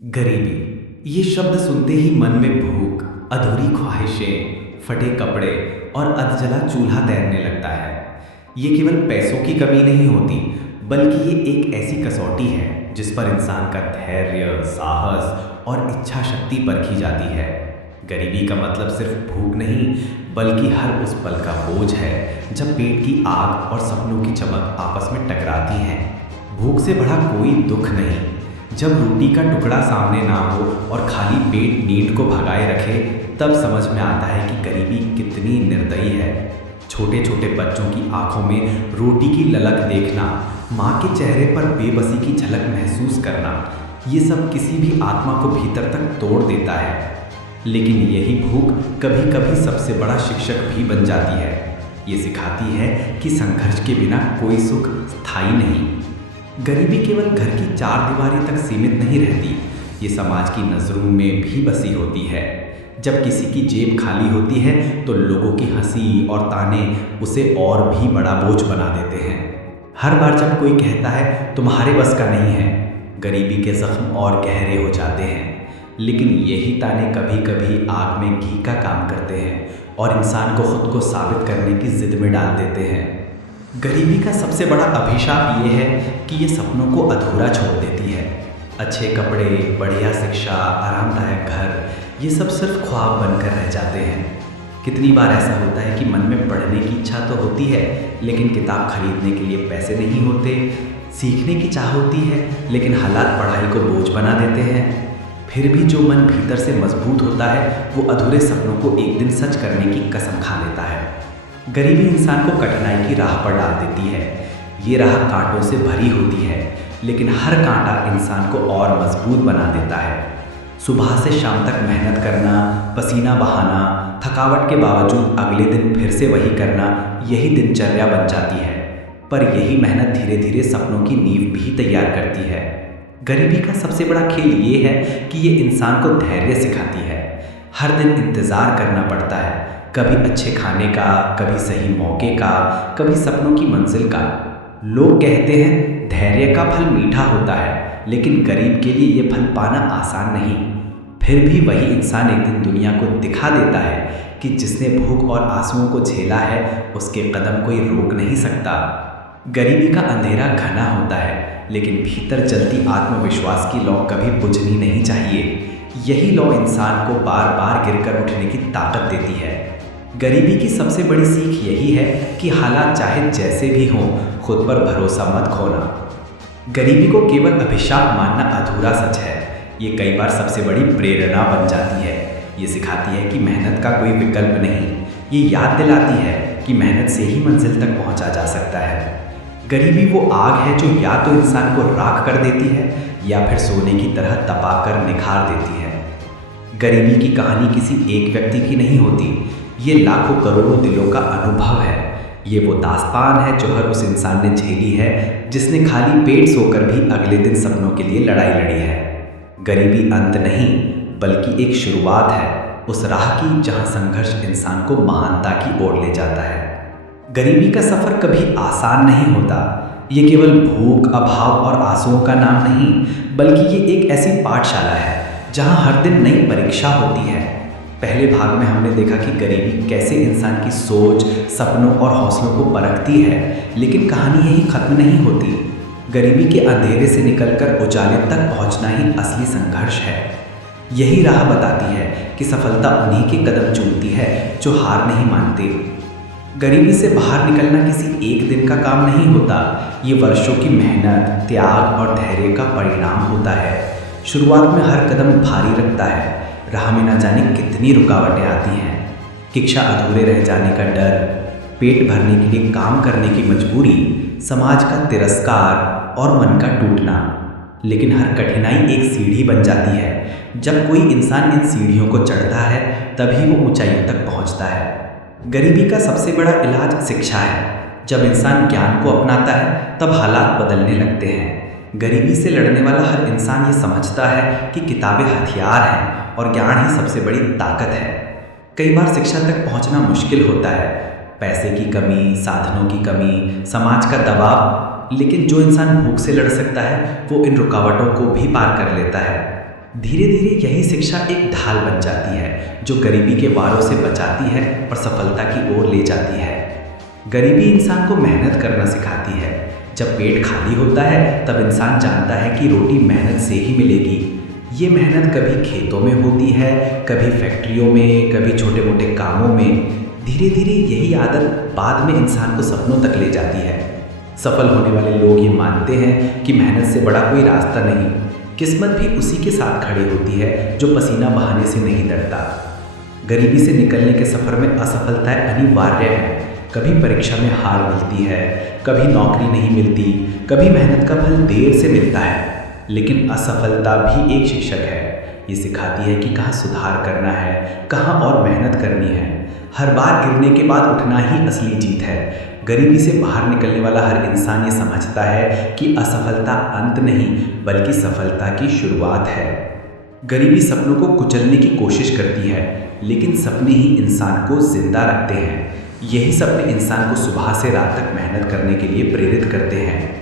गरीबी ये शब्द सुनते ही मन में भूख, अधूरी ख्वाहिशें, फटे कपड़े और अधजला चूल्हा तैरने लगता है। ये केवल पैसों की कमी नहीं होती, बल्कि ये एक ऐसी कसौटी है जिस पर इंसान का धैर्य, साहस और इच्छा शक्ति परखी जाती है। गरीबी का मतलब सिर्फ भूख नहीं, बल्कि हर उस पल का बोझ है जब पेट की आग और सपनों की चमक आपस में टकराती हैं। भूख से बड़ा कोई दुख नहीं। जब रोटी का टुकड़ा सामने ना हो और खाली पेट नींद को भगाए रखे, तब समझ में आता है कि गरीबी कितनी निर्दयी है। छोटे छोटे बच्चों की आंखों में रोटी की ललक देखना, माँ के चेहरे पर बेबसी की झलक महसूस करना, ये सब किसी भी आत्मा को भीतर तक तोड़ देता है। लेकिन यही भूख कभी कभी सबसे बड़ा शिक्षक भी बन जाती है। ये सिखाती है कि संघर्ष के बिना कोई सुख स्थायी नहीं। गरीबी केवल घर की चार दीवारी तक सीमित नहीं रहती, ये समाज की नज़रों में भी बसी होती है। जब किसी की जेब खाली होती है तो लोगों की हंसी और ताने उसे और भी बड़ा बोझ बना देते हैं। हर बार जब कोई कहता है तुम्हारे बस का नहीं है, गरीबी के जख्म और गहरे हो जाते हैं। लेकिन यही ताने कभी कभी आग में घी का काम करते हैं और इंसान को खुद को साबित करने की जिद में डाल देते हैं। गरीबी का सबसे बड़ा अभिशाप ये है कि ये सपनों को अधूरा छोड़ देती है। अच्छे कपड़े, बढ़िया शिक्षा, आरामदायक घर, ये सब सिर्फ ख्वाब बनकर रह जाते हैं। कितनी बार ऐसा होता है कि मन में पढ़ने की इच्छा तो होती है, लेकिन किताब खरीदने के लिए पैसे नहीं होते। सीखने की चाह होती है, लेकिन हालात पढ़ाई को बोझ बना देते हैं। फिर भी जो मन भीतर से मजबूत होता है, वो अधूरे सपनों को एक दिन सच करने की कसम खा लेता है। गरीबी इंसान को कठिनाई की राह पर डाल देती है। ये राह कांटों से भरी होती है, लेकिन हर कांटा इंसान को और मजबूत बना देता है। सुबह से शाम तक मेहनत करना, पसीना बहाना, थकावट के बावजूद अगले दिन फिर से वही करना, यही दिनचर्या बन जाती है। पर यही मेहनत धीरे धीरे सपनों की नींव भी तैयार करती है। गरीबी का सबसे बड़ा खेल ये है कि ये इंसान को धैर्य सिखाती है। हर दिन इंतज़ार करना पड़ता है, कभी अच्छे खाने का, कभी सही मौके का, कभी सपनों की मंजिल का। लोग कहते हैं धैर्य का फल मीठा होता है, लेकिन गरीब के लिए ये फल पाना आसान नहीं। फिर भी वही इंसान एक दिन दुनिया को दिखा देता है कि जिसने भूख और आंसुओं को झेला है, उसके कदम कोई रोक नहीं सकता। गरीबी का अंधेरा घना होता है, लेकिन भीतर जलती आत्मविश्वास की लौ कभी बुझनी नहीं चाहिए। यही लौ इंसान को बार बार गिरकर उठने की ताकत देती है। गरीबी की सबसे बड़ी सीख यही है कि हालात चाहे जैसे भी हों, खुद पर भरोसा मत खोना। गरीबी को केवल अभिशाप मानना अधूरा सच है। ये कई बार सबसे बड़ी प्रेरणा बन जाती है। ये सिखाती है कि मेहनत का कोई विकल्प नहीं। ये याद दिलाती है कि मेहनत से ही मंजिल तक पहुंचा जा सकता है। गरीबी वो आग है जो या तो इंसान को राख कर देती है या फिर सोने की तरह तपाकर निखार देती है। गरीबी की कहानी किसी एक व्यक्ति की नहीं होती, ये लाखों करोड़ों दिलों का अनुभव है। ये वो दास्तान है जो हर उस इंसान ने झेली है जिसने खाली पेट सोकर भी अगले दिन सपनों के लिए लड़ाई लड़ी है। गरीबी अंत नहीं, बल्कि एक शुरुआत है उस राह की जहां संघर्ष इंसान को महानता की ओर ले जाता है। गरीबी का सफ़र कभी आसान नहीं होता। ये केवल भूख, अभाव और आंसुओं का नाम नहीं, बल्कि ये एक ऐसी पाठशाला है जहां हर दिन नई परीक्षा होती है। पहले भाग में हमने देखा कि गरीबी कैसे इंसान की सोच, सपनों और हौसलों को परखती है, लेकिन कहानी यही खत्म नहीं होती। गरीबी के अंधेरे से निकलकर उजाले तक पहुंचना ही असली संघर्ष है। यही राह बताती है कि सफलता उन्हीं के कदम चूमती है जो हार नहीं मानते। गरीबी से बाहर निकलना किसी एक दिन का काम नहीं होता। ये वर्षों की मेहनत, त्याग और धैर्य का परिणाम होता है। शुरुआत में हर कदम भारी लगता है, राह में न जाने कितनी रुकावटें आती हैं। शिक्षा अधूरे रह जाने का डर, पेट भरने के लिए काम करने की मजबूरी, समाज का तिरस्कार और मन का टूटना। लेकिन हर कठिनाई एक सीढ़ी बन जाती है। जब कोई इंसान इन सीढ़ियों को चढ़ता है, तभी वो ऊंचाइयों तक पहुंचता है। गरीबी का सबसे बड़ा इलाज शिक्षा है। जब इंसान ज्ञान को अपनाता है, तब हालात बदलने लगते हैं। गरीबी से लड़ने वाला हर इंसान ये समझता है कि किताबें हथियार हैं और ज्ञान ही सबसे बड़ी ताकत है। कई बार शिक्षा तक पहुंचना मुश्किल होता है, पैसे की कमी, साधनों की कमी, समाज का दबाव, लेकिन जो इंसान भूख से लड़ सकता है, वो इन रुकावटों को भी पार कर लेता है। धीरे धीरे यही शिक्षा एक ढाल बन जाती है जो गरीबी के वारों से बचाती है और सफलता की ओर ले जाती है। गरीबी इंसान को मेहनत करना सिखाती है। जब पेट खाली होता है तब इंसान जानता है कि रोटी मेहनत से ही मिलेगी। ये मेहनत कभी खेतों में होती है, कभी फैक्ट्रियों में, कभी छोटे मोटे कामों में। धीरे धीरे यही आदत बाद में इंसान को सपनों तक ले जाती है। सफल होने वाले लोग ये मानते हैं कि मेहनत से बड़ा कोई रास्ता नहीं, किस्मत भी उसी के साथ खड़ी होती है जो पसीना बहाने से नहीं डरता। गरीबी से निकलने के सफ़र में असफलताएं अनिवार्य है। कभी परीक्षा में हार मिलती है, कभी नौकरी नहीं मिलती, कभी मेहनत का फल देर से मिलता है। लेकिन असफलता भी एक शिक्षक है। ये सिखाती है कि कहाँ सुधार करना है, कहाँ और मेहनत करनी है। हर बार गिरने के बाद उठना ही असली जीत है। गरीबी से बाहर निकलने वाला हर इंसान ये समझता है कि असफलता अंत नहीं बल्कि सफलता की शुरुआत है। गरीबी सपनों को कुचलने की कोशिश करती है, लेकिन सपने ही इंसान को जिंदा रखते हैं। यही सपने इंसान को सुबह से रात तक मेहनत करने के लिए प्रेरित करते हैं।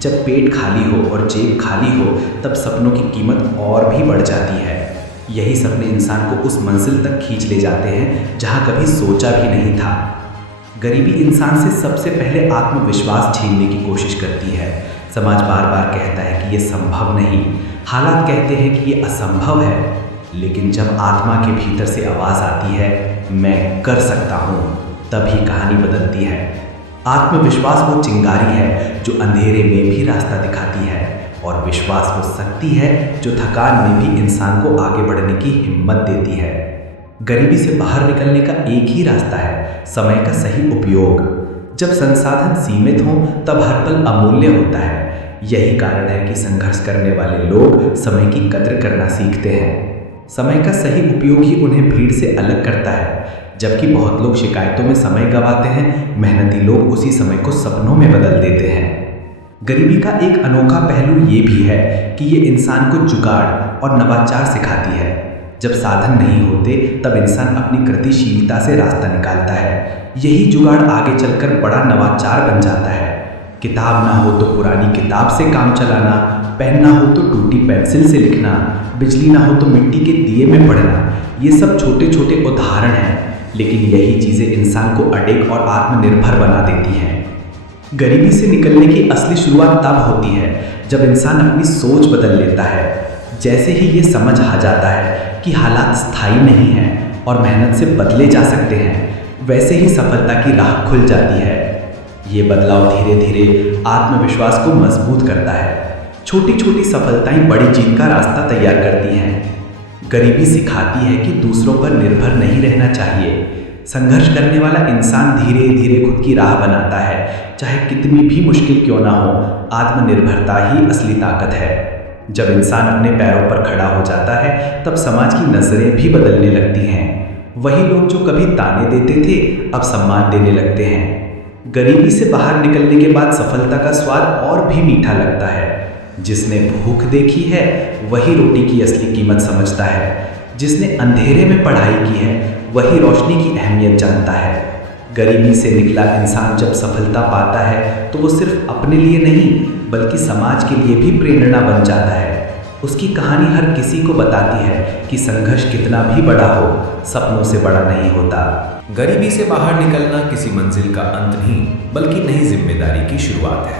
जब पेट खाली हो और जेब खाली हो तब सपनों की कीमत और भी बढ़ जाती है। यही सपने इंसान को उस मंजिल तक खींच ले जाते हैं जहां कभी सोचा भी नहीं था। गरीबी इंसान से सबसे पहले आत्मविश्वास छीनने की कोशिश करती है। समाज बार बार कहता है कि ये संभव नहीं, हालात कहते हैं कि ये असंभव है। लेकिन जब आत्मा के भीतर से आवाज़ आती है मैं कर सकता हूँ, तभी कहानी बदलती है। आत्मविश्वास वो चिंगारी है जो अंधेरे में भी रास्ता दिखाती है, और विश्वास वो शक्ति है जो थकान में भी इंसान को आगे बढ़ने की हिम्मत देती है। गरीबी से बाहर निकलने का एक ही रास्ता है, समय का सही उपयोग। जब संसाधन सीमित हों तब हर पल अमूल्य होता है। यही कारण है कि संघर्ष करने वाले लोग समय की कद्र करना सीखते हैं। समय का सही उपयोग ही उन्हें भीड़ से अलग करता है। जबकि बहुत लोग शिकायतों में समय गंवाते हैं, मेहनती लोग उसी समय को सपनों में बदल देते हैं। गरीबी का एक अनोखा पहलू ये भी है कि ये इंसान को जुगाड़ और नवाचार सिखाती है। जब साधन नहीं होते तब इंसान अपनी गतिशीलता से रास्ता निकालता है। यही जुगाड़ आगे चलकर बड़ा नवाचार बन जाता है। किताब ना हो तो पुरानी किताब से काम चलाना, पेन ना हो तो टूटी पेंसिल से लिखना, बिजली ना हो तो मिट्टी के दिए में पढ़ना, ये सब छोटे छोटे उदाहरण हैं, लेकिन यही चीज़ें इंसान को अडिग और आत्मनिर्भर बना देती हैं। गरीबी से निकलने की असली शुरुआत तब होती है जब इंसान अपनी सोच बदल लेता है। जैसे ही ये समझ आ जाता है कि हालात स्थायी नहीं हैं और मेहनत से बदले जा सकते हैं, वैसे ही सफलता की राह खुल जाती है। ये बदलाव धीरे धीरे आत्मविश्वास को मजबूत करता है। छोटी छोटी सफलताएं बड़ी जीत का रास्ता तैयार करती हैं। गरीबी सिखाती है कि दूसरों पर निर्भर नहीं रहना चाहिए। संघर्ष करने वाला इंसान धीरे धीरे खुद की राह बनाता है, चाहे कितनी भी मुश्किल क्यों ना हो। आत्मनिर्भरता ही असली ताकत है। जब इंसान अपने पैरों पर खड़ा हो जाता है तब समाज की नज़रें भी बदलने लगती हैं। वही लोग जो कभी ताने देते थे अब सम्मान देने लगते हैं। गरीबी से बाहर निकलने के बाद सफलता का स्वाद और भी मीठा लगता है। जिसने भूख देखी है वही रोटी की असली कीमत समझता है। जिसने अंधेरे में पढ़ाई की है वही रोशनी की अहमियत जानता है। गरीबी से निकला इंसान जब सफलता पाता है तो वो सिर्फ अपने लिए नहीं बल्कि समाज के लिए भी प्रेरणा बन जाता है। उसकी कहानी हर किसी को बताती है कि संघर्ष कितना भी बड़ा हो, सपनों से बड़ा नहीं होता। गरीबी से बाहर निकलना किसी मंजिल का अंत नहीं बल्कि नई जिम्मेदारी की शुरुआत है।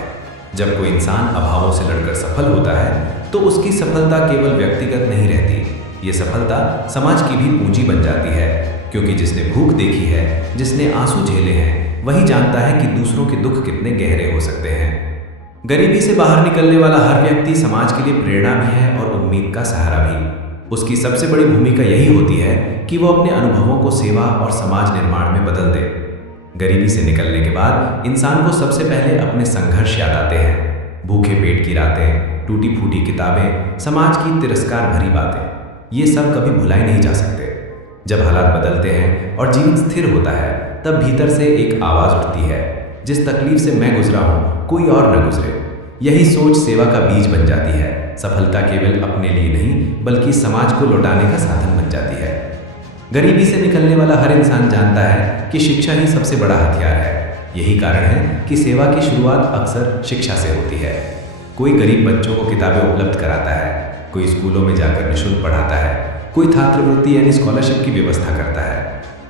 जब कोई इंसान अभावों से लड़कर सफल होता है तो उसकी सफलता केवल व्यक्तिगत नहीं रहती। ये सफलता समाज की भी पूंजी बन जाती है, क्योंकि जिसने भूख देखी है, जिसने आंसू झेले हैं, वही जानता है कि दूसरों के दुख कितने गहरे हो सकते हैं। गरीबी से बाहर निकलने वाला हर व्यक्ति समाज के लिए प्रेरणा भी है और उम्मीद का सहारा भी। उसकी सबसे बड़ी भूमिका यही होती है कि वो अपने अनुभवों को सेवा और समाज निर्माण में बदल दे। गरीबी से निकलने के बाद इंसान को सबसे पहले अपने संघर्ष याद आते हैं। भूखे पेट की रातें, टूटी फूटी किताबें, समाज की तिरस्कार भरी बातें, ये सब कभी भुलाए नहीं जा सकते। जब हालात बदलते हैं और जीवन स्थिर होता है तब भीतर से एक आवाज़ उठती है, जिस तकलीफ से मैं गुजरा हूँ कोई और न गुजरे। यही सोच सेवा का बीज बन जाती है। सफलता केवल अपने लिए नहीं बल्कि समाज को लौटाने का साधन बन जाती है। गरीबी से निकलने वाला हर इंसान जानता है कि शिक्षा ही सबसे बड़ा हथियार है। यही कारण है कि सेवा की शुरुआत अक्सर शिक्षा से होती है। कोई गरीब बच्चों को किताबें उपलब्ध कराता है, कोई स्कूलों में जाकर निःशुल्क पढ़ाता है, कोई छात्रवृत्ति यानी स्कॉलरशिप की व्यवस्था करता है।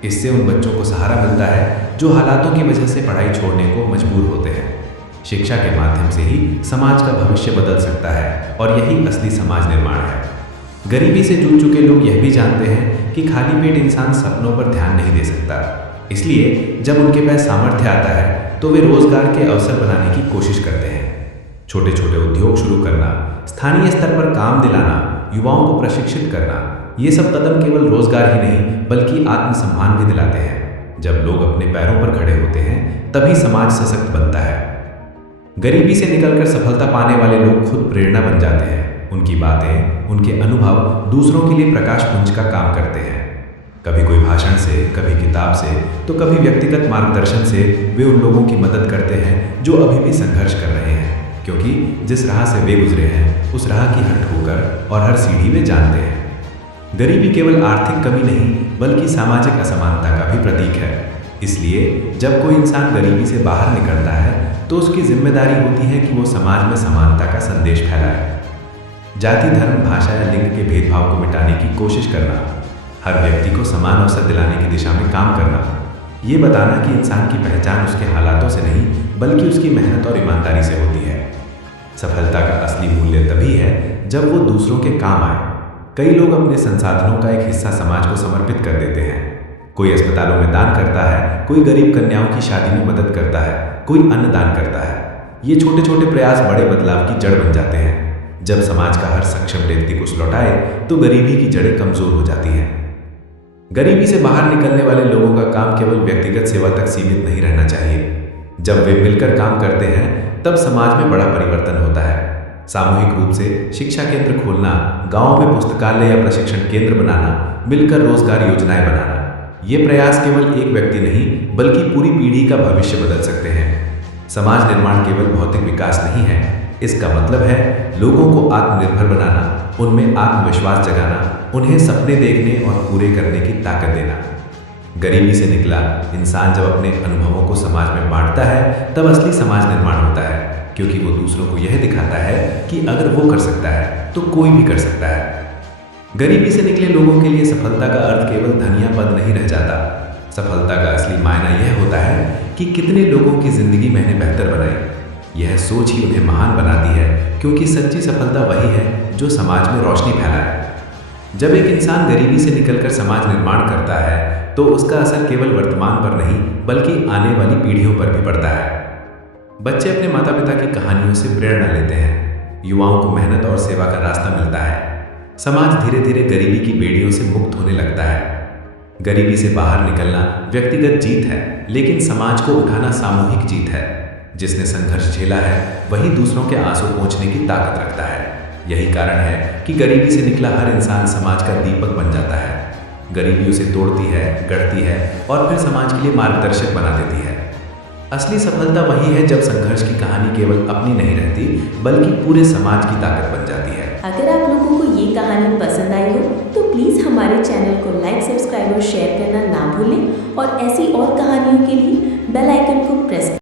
इससे उन बच्चों को सहारा मिलता है जो हालातों की वजह से पढ़ाई छोड़ने को मजबूर होते हैं। शिक्षा के माध्यम से ही समाज का भविष्य बदल सकता है और यही असली समाज निर्माण है। गरीबी से जूझ चुके लोग यह भी जानते हैं कि खाली पेट इंसान सपनों पर ध्यान नहीं दे सकता। इसलिए जब उनके पास सामर्थ्य आता है तो वे रोजगार के अवसर बनाने की कोशिश करते हैं। छोटे छोटे उद्योग शुरू करना, स्थानीय स्तर पर काम दिलाना, युवाओं को प्रशिक्षित करना, ये सब कदम केवल रोजगार ही नहीं बल्कि आत्मसम्मान भी दिलाते हैं। जब लोग अपने पैरों पर खड़े होते हैं तभी समाज सशक्त बनता है। गरीबी से निकलकर सफलता पाने वाले लोग खुद प्रेरणा बन जाते हैं। उनकी बातें, उनके अनुभव दूसरों के लिए प्रकाश पुंज का काम करते हैं। कभी कोई भाषण से, कभी किताब से, तो कभी व्यक्तिगत मार्गदर्शन से वे उन लोगों की मदद करते हैं जो अभी भी संघर्ष कर रहे हैं, क्योंकि जिस राह से वे गुजरे हैं उस राह की हर ठोकर और हर सीढ़ी वे जानते हैं। गरीबी केवल आर्थिक कमी नहीं बल्कि सामाजिक असमानता का भी प्रतीक है। इसलिए जब कोई इंसान गरीबी से बाहर निकलता है तो उसकी जिम्मेदारी होती है कि वो समाज में समानता का संदेश फैलाए। जाति, धर्म, भाषा या लिंग के भेदभाव को मिटाने की कोशिश करना, हर व्यक्ति को समान अवसर दिलाने की दिशा में काम करना, ये बताना कि इंसान की पहचान उसके हालातों से नहीं बल्कि उसकी मेहनत और ईमानदारी से होती है। सफलता का असली मूल्य तभी है जब वो दूसरों के काम आए। कई लोग अपने संसाधनों का एक हिस्सा समाज को समर्पित कर देते हैं। कोई अस्पतालों में दान करता है, कोई गरीब कन्याओं की शादी में मदद करता है, कोई अन्नदान करता है। ये छोटे छोटे प्रयास बड़े बदलाव की जड़ बन जाते हैं। जब समाज का हर सक्षम व्यक्ति कुछ लौटाए तो गरीबी की जड़ें कमजोर हो जाती हैं। गरीबी से बाहर निकलने वाले लोगों का काम केवल व्यक्तिगत सेवा तक सीमित नहीं रहना चाहिए। जब वे मिलकर काम करते हैं तब समाज में बड़ा परिवर्तन होता है। सामूहिक रूप से शिक्षा केंद्र खोलना, गांव में पुस्तकालय या प्रशिक्षण केंद्र बनाना, मिलकर रोजगार योजनाएं बनाना, ये प्रयास केवल एक व्यक्ति नहीं बल्कि पूरी पीढ़ी का भविष्य बदल सकते हैं। समाज निर्माण केवल भौतिक विकास नहीं है, इसका मतलब है लोगों को आत्मनिर्भर बनाना, उनमें आत्मविश्वास जगाना, उन्हें सपने देखने और पूरे करने की ताकत देना। गरीबी से निकला इंसान जब अपने अनुभवों को समाज में बांटता है तब असली समाज निर्माण होता है, क्योंकि वो दूसरों को यह दिखाता है कि अगर वो कर सकता है तो कोई भी कर सकता है। गरीबी से निकले लोगों के लिए सफलता का अर्थ केवल धन या पद नहीं रह जाता। सफलता का असली मायना यह होता है कि कितने लोगों की जिंदगी मैंने बेहतर बनाई। यह सोच ही उन्हें महान बनाती है, क्योंकि सच्ची सफलता वही है जो समाज में रोशनी फैलाए। जब एक इंसान गरीबी से निकलकर समाज निर्माण करता है तो उसका असर केवल वर्तमान पर नहीं बल्कि आने वाली पीढ़ियों पर भी पड़ता है। बच्चे अपने माता पिता की कहानियों से प्रेरणा लेते हैं, युवाओं को मेहनत और सेवा का रास्ता मिलता है। समाज धीरे धीरे गरीबी की बेड़ियों से मुक्त होने लगता है। गरीबी से बाहर निकलना व्यक्तिगत जीत है, लेकिन समाज को उठाना सामूहिक जीत है। जिसने संघर्ष झेला है वही दूसरों के आंसू पोंछने की ताकत रखता है। यही कारण है कि गरीबी से निकला हर इंसान समाज का दीपक बन जाता है। गरीबी उसे तोड़ती है, गढ़ती है और फिर समाज के लिए मार्गदर्शक बना देती है। असली सफलता वही है जब संघर्ष की कहानी केवल अपनी नहीं रहती बल्कि पूरे समाज की ताकत बन जाती है। अगर आप लोगों को ये कहानी पसंद आई हो तो प्लीज़ हमारे चैनल को लाइक, सब्सक्राइब और शेयर करना ना भूलें और ऐसी और कहानियों के लिए बेल आइकन को प्रेस